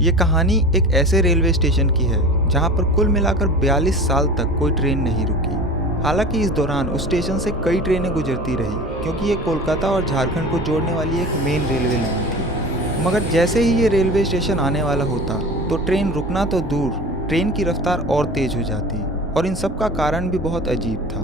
ये कहानी एक ऐसे रेलवे स्टेशन की है जहां पर कुल मिलाकर 42 साल तक कोई ट्रेन नहीं रुकी। हालांकि इस दौरान उस स्टेशन से कई ट्रेनें गुजरती रही क्योंकि ये कोलकाता और झारखंड को जोड़ने वाली एक मेन रेलवे लाइन थी। मगर जैसे ही ये रेलवे स्टेशन आने वाला होता तो ट्रेन रुकना तो दूर, ट्रेन की रफ्तार और तेज हो जाती। और इन सब का कारण भी बहुत अजीब था,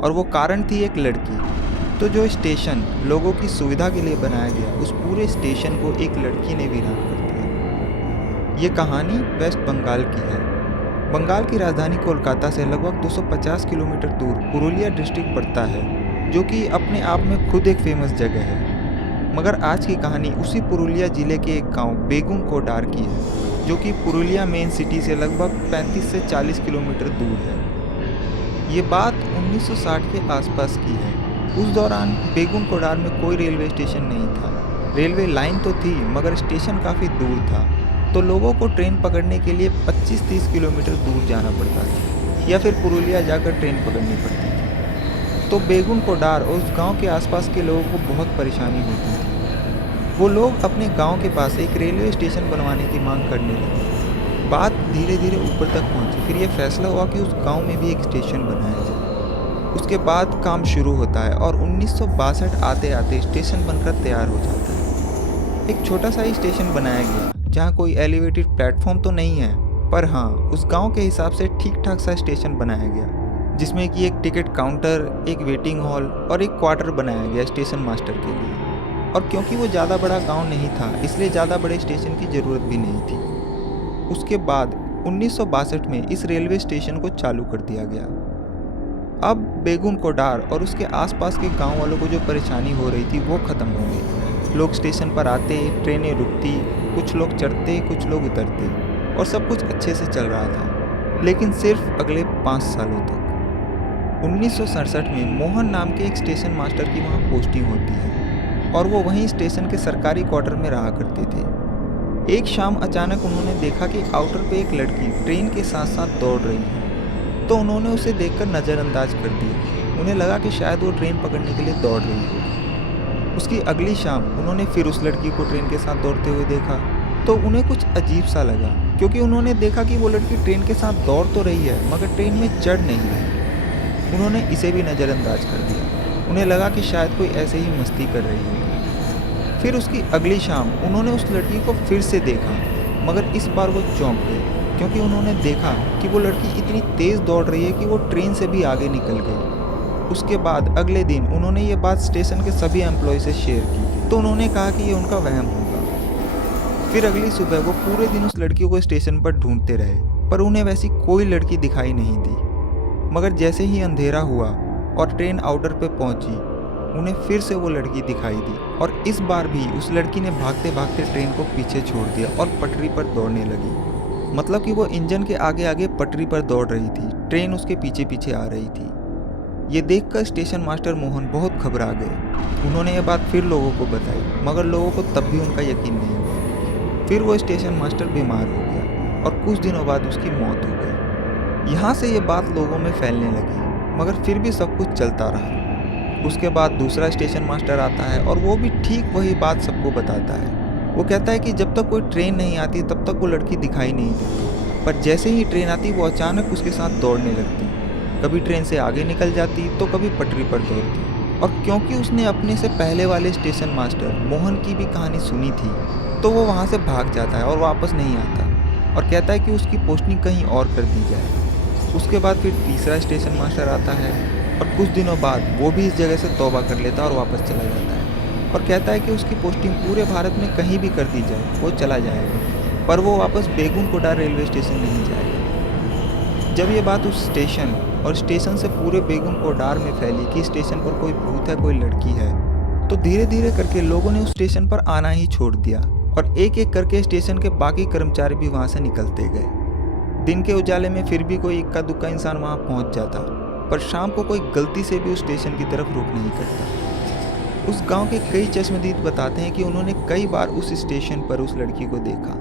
और वो कारण थी एक लड़की। तो जो स्टेशन लोगों की सुविधा के लिए बनाया गया, उस पूरे स्टेशन को एक लड़की ने वीरान कर दिया। ये कहानी वेस्ट बंगाल की है। बंगाल की राजधानी कोलकाता से लगभग 250 किलोमीटर दूर पुरुलिया डिस्ट्रिक्ट पड़ता है, जो कि अपने आप में खुद एक फेमस जगह है। मगर आज की कहानी उसी पुरुलिया जिले के एक गांव बेगुन कोडार की है, जो कि पुरुलिया मेन सिटी से लगभग 35 से 40 किलोमीटर दूर है। ये बात 1960 के आसपास की है। उस दौरान बेगुन कोडार में कोई रेलवे स्टेशन नहीं था। रेलवे लाइन तो थी मगर स्टेशन काफ़ी दूर था, तो लोगों को ट्रेन पकड़ने के लिए 25-30 किलोमीटर दूर जाना पड़ता था, या फिर पुरुलिया जाकर ट्रेन पकड़नी पड़ती थी। तो बेगुन कोडार और उस गांव के आसपास के लोगों को बहुत परेशानी होती थी। वो लोग अपने गांव के पास एक रेलवे स्टेशन बनवाने की मांग करने लगे। बात धीरे धीरे ऊपर तक पहुंची। फिर ये फैसला हुआ कि उस गांव में भी एक स्टेशन बनाया जाए। उसके बाद काम शुरू होता है और 1962 आते आते स्टेशन बनकर तैयार हो जाता है। एक छोटा सा ही स्टेशन बनाया गया, जहाँ कोई एलिवेटेड प्लेटफॉर्म तो नहीं है, पर हाँ उस गांव के हिसाब से ठीक ठाक सा स्टेशन बनाया गया, जिसमें कि एक टिकट काउंटर, एक वेटिंग हॉल और एक क्वार्टर बनाया गया स्टेशन मास्टर के लिए। और क्योंकि वो ज़्यादा बड़ा गांव नहीं था, इसलिए ज़्यादा बड़े स्टेशन की ज़रूरत भी नहीं थी। उसके बाद 1962 में इस रेलवे स्टेशन को चालू कर दिया गया। अब बेगुन कोडार और उसके आसपास के गांव वालों को जो परेशानी हो रही थी वो ख़त्म हो गई। लोग स्टेशन पर आते, ट्रेनें रुकती, कुछ लोग चढ़ते, कुछ लोग उतरते, और सब कुछ अच्छे से चल रहा था, लेकिन सिर्फ अगले 5 सालों तक। 1967 में मोहन नाम के एक स्टेशन मास्टर की वहाँ पोस्टिंग होती है, और वो वहीं स्टेशन के सरकारी क्वार्टर में रहा करते थे। एक शाम अचानक उन्होंने देखा कि आउटर पे एक लड़की ट्रेन के साथ साथ दौड़ रही है, तो उन्होंने उसे देखकर नज़रअंदाज कर दिया। उन्हें लगा कि शायद वो ट्रेन पकड़ने के लिए दौड़ रही है। उसकी अगली शाम उन्होंने फिर उस लड़की को ट्रेन के साथ दौड़ते हुए देखा, तो उन्हें कुछ अजीब सा लगा, क्योंकि उन्होंने देखा कि वो लड़की ट्रेन के साथ दौड़ तो रही है मगर ट्रेन में चढ़ नहीं रही। उन्होंने इसे भी नज़रअंदाज कर दिया। उन्हें लगा कि शायद कोई ऐसे ही मस्ती कर रही होगी। फिर उसकी अगली शाम उन्होंने उस लड़की को फिर से देखा, मगर इस बार वो चौंक गए, क्योंकि उन्होंने देखा कि वो लड़की इतनी तेज़ दौड़ रही है कि वो ट्रेन से भी आगे निकल गई। उसके बाद अगले दिन उन्होंने ये बात स्टेशन के सभी एम्प्लॉय से शेयर की, तो उन्होंने कहा कि ये उनका वहम होगा। फिर अगली सुबह वो पूरे दिन उस लड़की को स्टेशन पर ढूंढते रहे, पर उन्हें वैसी कोई लड़की दिखाई नहीं दी। मगर जैसे ही अंधेरा हुआ और ट्रेन आउटर पे पहुंची, उन्हें फिर से वो लड़की दिखाई दी, और इस बार भी उस लड़की ने भागते भागते ट्रेन को पीछे छोड़ दिया और पटरी पर दौड़ने लगी। मतलब कि वो इंजन के आगे आगे पटरी पर दौड़ रही थी, ट्रेन उसके पीछे पीछे आ रही थी। ये देखकर स्टेशन मास्टर मोहन बहुत घबरा गए। उन्होंने ये बात फिर लोगों को बताई, मगर लोगों को तब भी उनका यकीन नहीं हुआ। फिर वो स्टेशन मास्टर बीमार हो गया और कुछ दिनों बाद उसकी मौत हो गई। यहाँ से ये बात लोगों में फैलने लगी, मगर फिर भी सब कुछ चलता रहा। उसके बाद दूसरा स्टेशन मास्टर आता है और वो भी ठीक वही बात सबको बताता है। वो कहता है कि जब तक कोई ट्रेन नहीं आती तब तक वो लड़की दिखाई नहीं देती, पर जैसे ही ट्रेन आती वो अचानक उसके साथ दौड़ने लगती। कभी ट्रेन से आगे निकल जाती तो कभी पटरी पर दौड़ती। और क्योंकि उसने अपने से पहले वाले स्टेशन मास्टर मोहन की भी कहानी सुनी थी, तो वो वहाँ से भाग जाता है और वापस नहीं आता, और कहता है कि उसकी पोस्टिंग कहीं और कर दी जाए। उसके बाद फिर तीसरा स्टेशन मास्टर आता है, और कुछ दिनों बाद वो भी इस जगह से तौबा कर लेता है और वापस चला जाता है, और कहता है कि उसकी पोस्टिंग पूरे भारत में कहीं भी कर दी जाए, वो चला जाएगा, पर वो वापस बेगुन कोडार रेलवे स्टेशन नहीं जाएगा। जब ये बात उस स्टेशन और स्टेशन से पूरे बेगुन कोडार में फैली कि स्टेशन पर कोई भूत है, कोई लड़की है, तो धीरे धीरे करके लोगों ने उस स्टेशन पर आना ही छोड़ दिया, और एक एक करके स्टेशन के बाकी कर्मचारी भी वहाँ से निकलते गए। दिन के उजाले में फिर भी कोई इक्का दुक्का इंसान वहाँ पहुँच जाता, पर शाम को कोई गलती से भी उस स्टेशन की तरफ रुख नहीं करता। उस गांव के कई चश्मदीद बताते हैं कि उन्होंने कई बार उस स्टेशन पर उस लड़की को देखा।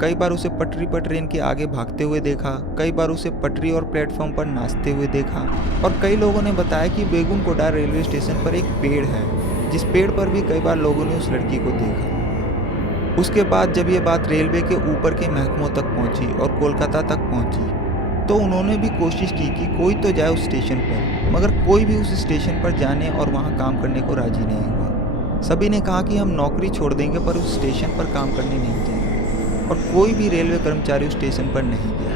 कई बार उसे पटरी पर ट्रेन के आगे भागते हुए देखा, कई बार उसे पटरी और प्लेटफॉर्म पर नाचते हुए देखा, और कई लोगों ने बताया कि बेगुन कोडार रेलवे स्टेशन पर एक पेड़ है, जिस पेड़ पर भी कई बार लोगों ने उस लड़की को देखा। उसके बाद जब ये बात रेलवे के ऊपर के महकमों तक पहुंची और कोलकाता तक पहुंची, तो उन्होंने भी कोशिश की कि कोई तो जाए उस स्टेशन पर, मगर कोई भी उस स्टेशन पर जाने और वहां काम करने को राजी नहीं हुआ। सभी ने कहा कि हम नौकरी छोड़ देंगे पर उस स्टेशन पर काम करने नहीं जाएंगे, और कोई भी रेलवे कर्मचारी उस स्टेशन पर नहीं गया।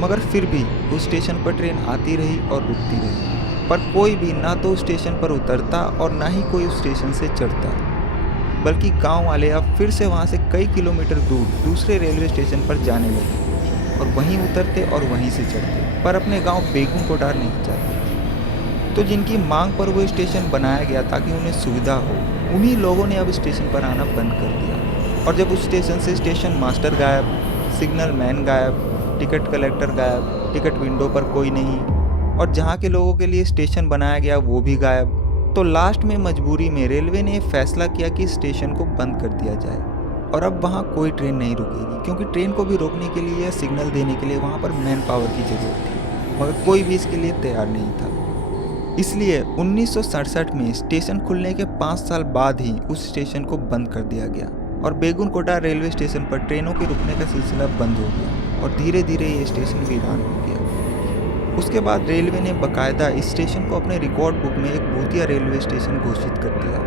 मगर फिर भी उस स्टेशन पर ट्रेन आती रही और रुकती रही, पर कोई भी ना तो उस स्टेशन पर उतरता और ना ही कोई उस स्टेशन से चढ़ता, बल्कि गांव वाले अब फिर से वहां से कई किलोमीटर दूर दूसरे रेलवे स्टेशन पर जाने लगे और वहीं उतरते और वहीं से चढ़ते, पर अपने गांव बेगून कोटार नहीं जाते। तो जिनकी मांग पर वो स्टेशन बनाया गया ताकि उन्हें सुविधा हो, उन्हीं लोगों ने अब स्टेशन पर आना बंद कर दिया। और जब उस स्टेशन से स्टेशन मास्टर गायब, सिग्नल मैन गायब, टिकट कलेक्टर गायब, टिकट विंडो पर कोई नहीं, और जहाँ के लोगों के लिए स्टेशन बनाया गया वो भी गायब, तो लास्ट में मजबूरी में रेलवे ने फैसला किया कि स्टेशन को बंद कर दिया जाए और अब वहाँ कोई ट्रेन नहीं रुकेगी, क्योंकि ट्रेन को भी रोकने के लिए या सिग्नल देने के लिए वहाँ पर मैन पावर की ज़रूरत थी, मगर कोई भी इसके लिए तैयार नहीं था। इसलिए 1967 में स्टेशन खुलने के 5 साल बाद ही उस स्टेशन को बंद कर दिया गया और बेगून कोटार रेलवे स्टेशन पर ट्रेनों के रुकने का सिलसिला बंद हो गया और धीरे धीरे ये स्टेशन वीरान हो गया। उसके बाद रेलवे ने बाकायदा इस स्टेशन को अपने रिकॉर्ड बुक में एक भूतिया रेलवे स्टेशन घोषित कर दिया,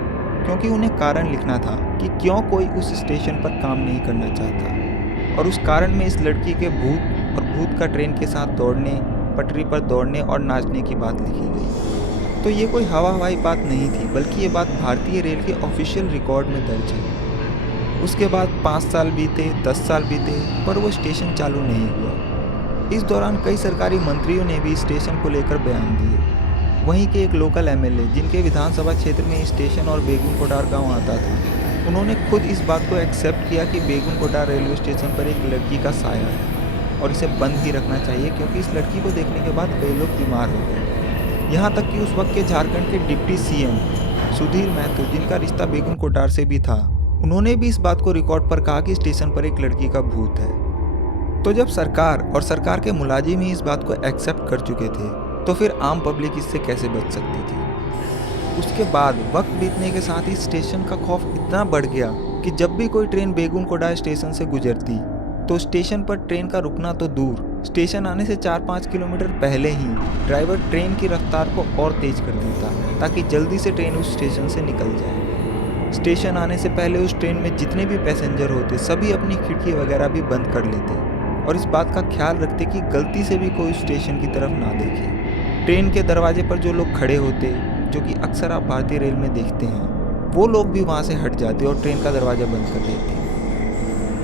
क्योंकि उन्हें कारण लिखना था कि क्यों कोई उस स्टेशन पर काम नहीं करना चाहता, और उस कारण में इस लड़की के भूत और भूत का ट्रेन के साथ दौड़ने, पटरी पर दौड़ने और नाचने की बात लिखी गई। तो ये कोई हवाई बात नहीं थी, बल्कि ये बात भारतीय रेल के ऑफिशियल रिकॉर्ड में दर्ज है। उसके बाद 5 साल बीते, 10 साल बीते, पर वो स्टेशन चालू नहीं हुआ। इस दौरान कई सरकारी मंत्रियों ने भी स्टेशन को लेकर बयान दिए। वहीं के एक लोकल एमएलए, जिनके विधानसभा क्षेत्र में स्टेशन और बेगून कोटार गाँव आता था, उन्होंने खुद इस बात को एक्सेप्ट किया कि बेगून कोटार रेलवे स्टेशन पर एक लड़की का साया है और इसे बंद ही रखना चाहिए, क्योंकि इस लड़की को देखने के बाद कई लोग बीमार हो गए। यहाँ तक कि उस वक्त के झारखंड के डिप्टी सीएम सुधीर महतो, जिनका रिश्ता बेगून कोटार से भी था, उन्होंने भी इस बात को रिकॉर्ड पर कहा कि स्टेशन पर एक लड़की का भूत है। तो जब सरकार और सरकार के मुलाजिम ही इस बात को एक्सेप्ट कर चुके थे, तो फिर आम पब्लिक इससे कैसे बच सकती थी। उसके बाद वक्त बीतने के साथ ही स्टेशन का खौफ इतना बढ़ गया कि जब भी कोई ट्रेन बेगून कोटार स्टेशन से गुजरती, तो स्टेशन पर ट्रेन का रुकना तो दूर, स्टेशन आने से 4-5 किलोमीटर पहले ही ड्राइवर ट्रेन की रफ्तार को और तेज कर देता, ताकि जल्दी से ट्रेन उस स्टेशन से निकल जाए। स्टेशन आने से पहले उस ट्रेन में जितने भी पैसेंजर होते, सभी अपनी खिड़की वगैरह भी बंद कर लेते और इस बात का ख्याल रखते कि गलती से भी कोई स्टेशन की तरफ ना देखे। ट्रेन के दरवाजे पर जो लोग खड़े होते, जो कि अक्सर आप भारतीय रेल में देखते हैं, वो लोग भी वहाँ से हट जाते और ट्रेन का दरवाज़ा बंद कर देते।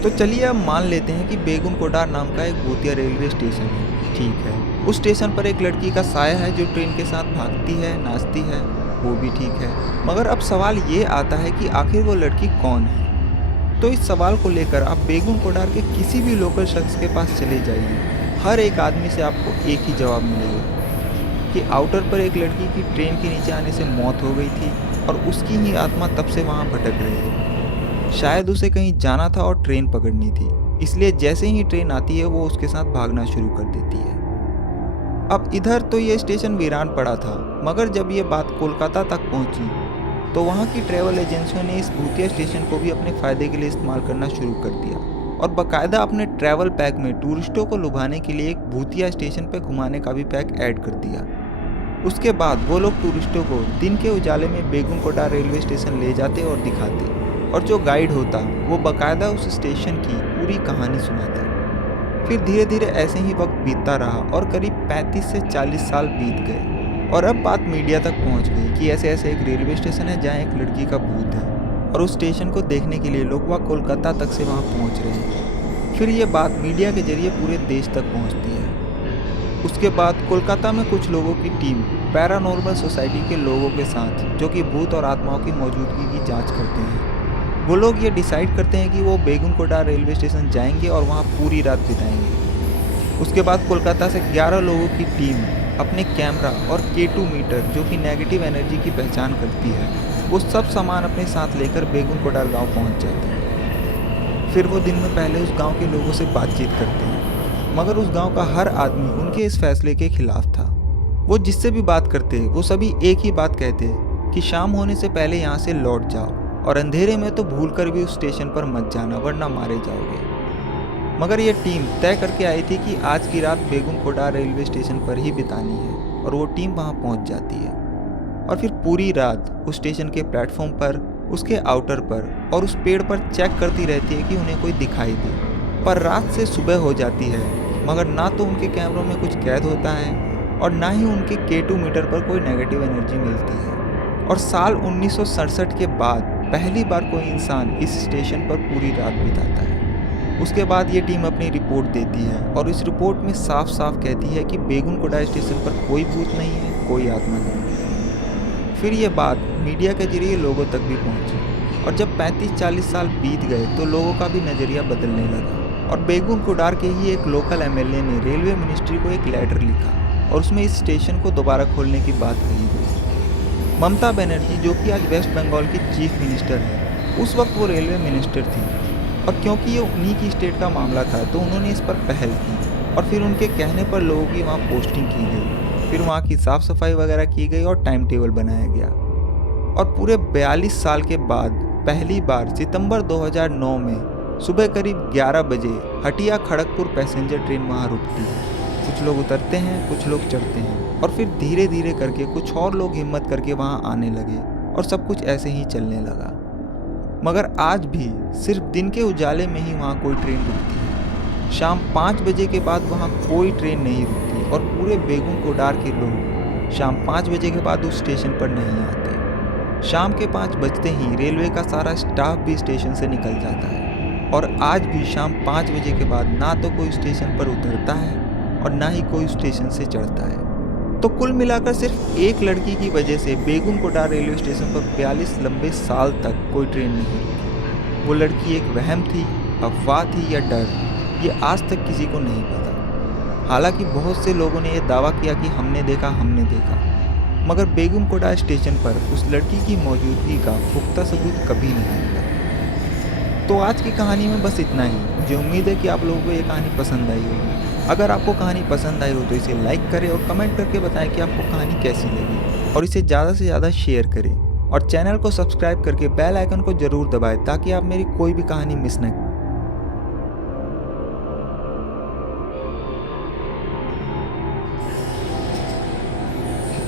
तो चलिए अब मान लेते हैं कि बेगून कोटार नाम का एक भूतिया रेलवे स्टेशन है, ठीक है। उस स्टेशन पर एक लड़की का साया है जो ट्रेन के साथ भागती है, नाचती है, वो भी ठीक है। मगर अब सवाल ये आता है कि आखिर वो लड़की कौन है। तो इस सवाल को लेकर आप बेगून कोटार के किसी भी लोकल शख्स के पास चले जाइए, हर एक आदमी से आपको एक ही जवाब मिलेगा कि आउटर पर एक लड़की की ट्रेन के नीचे आने से मौत हो गई थी और उसकी ही आत्मा तब से वहाँ भटक रही है। शायद उसे कहीं जाना था और ट्रेन पकड़नी थी, इसलिए जैसे ही ट्रेन आती है वो उसके साथ भागना शुरू कर देती है। अब इधर तो ये स्टेशन वीरान पड़ा था, मगर जब ये बात कोलकाता तक पहुंची तो वहाँ की ट्रैवल एजेंसियों ने इस भूतिया स्टेशन को भी अपने फ़ायदे के लिए इस्तेमाल करना शुरू कर दिया और बाकायदा अपने ट्रैवल पैक में टूरिस्टों को लुभाने के लिए एक भूतिया स्टेशन पर घुमाने का भी पैक ऐड कर दिया। उसके बाद वो लोग टूरिस्टों को दिन के उजाले में बेगून कोटार रेलवे स्टेशन ले जाते और दिखाते, और जो गाइड होता वो बाकायदा उस स्टेशन की पूरी कहानी सुनाता। फिर धीरे धीरे ऐसे ही वक्त बीतता रहा और करीब 35 से 40 साल बीत गए और अब बात मीडिया तक पहुंच गई कि ऐसे ऐसे एक रेलवे स्टेशन है जहां एक लड़की का भूत है और उस स्टेशन को देखने के लिए लोग वहाँ कोलकाता तक से वहाँ पहुँच रहे हैं। फिर ये बात मीडिया के जरिए पूरे देश तक पहुँचती है। उसके बाद कोलकाता में कुछ लोगों की टीम पैरानॉर्मल सोसाइटी के लोगों के साथ, जो कि भूत और आत्माओं की मौजूदगी की जाँच करते हैं, वो लोग ये डिसाइड करते हैं कि वो बेगून कोटार रेलवे स्टेशन जाएंगे और वहाँ पूरी रात बिताएंगे। उसके बाद कोलकाता से 11 लोगों की टीम अपने कैमरा और K2 मीटर, जो कि नेगेटिव एनर्जी की पहचान करती है, वो सब सामान अपने साथ लेकर बेगून कोटार गांव पहुंच जाते हैं। फिर वो दिन में पहले उस गांव के लोगों से बातचीत करते हैं, मगर उस गांव का हर आदमी उनके इस फैसले के खिलाफ था। वो जिससे भी बात करते वो सभी एक ही बात कहते कि शाम होने से पहले यहाँ से लौट जाओ और अंधेरे में तो भूल कर भी उस स्टेशन पर मत जाना वरना मारे जाओगे। मगर ये टीम तय करके आई थी कि आज की रात बेगुनकोटा रेलवे स्टेशन पर ही बितानी है और वो टीम वहाँ पहुँच जाती है और फिर पूरी रात उस स्टेशन के प्लेटफॉर्म पर, उसके आउटर पर और उस पेड़ पर चेक करती रहती है कि उन्हें कोई दिखाई दे। पर रात से सुबह हो जाती है मगर ना तो उनके कैमरों में कुछ कैद होता है और ना ही उनके K2 मीटर पर कोई नेगेटिव एनर्जी मिलती है। और साल 1967 के बाद पहली बार कोई इंसान इस स्टेशन पर पूरी रात बिताता है। उसके बाद ये टीम अपनी रिपोर्ट देती है और इस रिपोर्ट में साफ साफ कहती है कि बेगुनकोटा स्टेशन पर कोई भूत नहीं है, कोई आत्मा नहीं है। फिर ये बात मीडिया के जरिए लोगों तक भी पहुंची और जब 35-40 साल बीत गए तो लोगों का भी नज़रिया बदलने लगा और बेगुनकोटा के ही एक लोकल MLA ने रेलवे मिनिस्ट्री को एक लेटर लिखा और उसमें इस स्टेशन को दोबारा खोलने की बात कही गई। ममता बनर्जी जो कि आज वेस्ट बंगाल की चीफ मिनिस्टर है, उस वक्त वो रेलवे मिनिस्टर थी और क्योंकि ये उन्हीं की स्टेट का मामला था तो उन्होंने इस पर पहल की और फिर उनके कहने पर लोगों की वहाँ पोस्टिंग की गई, फिर वहाँ की साफ़ सफाई वगैरह की गई और टाइम टेबल बनाया गया। और पूरे 42 साल के बाद पहली बार सितंबर 2009 में सुबह करीब 11 बजे हटिया खड़गपुर पैसेंजर ट्रेन वहाँ रुकती है। कुछ लोग उतरते हैं, कुछ लोग चढ़ते हैं और फिर धीरे धीरे करके कुछ और लोग हिम्मत करके वहाँ आने लगे और सब कुछ ऐसे ही चलने लगा। मगर आज भी सिर्फ दिन के उजाले में ही वहाँ कोई ट्रेन रुकती है। शाम 5 बजे के बाद वहाँ कोई ट्रेन नहीं रुकती और पूरे बेगुनकोटा के लोग शाम 5 बजे के बाद उस स्टेशन पर नहीं आते। शाम के 5 बजते ही रेलवे का सारा स्टाफ भी स्टेशन से निकल जाता है और आज भी शाम 5 बजे के बाद ना तो कोई स्टेशन पर उतरता है और ना ही कोई स्टेशन से चढ़ता है। तो कुल मिलाकर सिर्फ एक लड़की की वजह से बेगुनकोटा रेलवे स्टेशन पर 42 लंबे साल तक कोई ट्रेन नहीं रुकी। वो लड़की एक वहम थी, अफवाह थी या डर, ये आज तक किसी को नहीं पता। हालांकि बहुत से लोगों ने यह दावा किया कि हमने देखा, मगर बेगुनकोटा स्टेशन पर उस लड़की की मौजूदगी का पुख्ता सबूत कभी नहीं मिला। तो आज की कहानी में बस इतना ही। मुझे उम्मीद है कि आप लोगों को ये कहानी पसंद आई होगी। अगर आपको कहानी पसंद आई हो तो इसे लाइक करें और कमेंट करके बताएं कि आपको कहानी कैसी लगी और इसे ज़्यादा से ज़्यादा शेयर करें और चैनल को सब्सक्राइब करके बेल आइकन को ज़रूर दबाएं ताकि आप मेरी कोई भी कहानी मिस न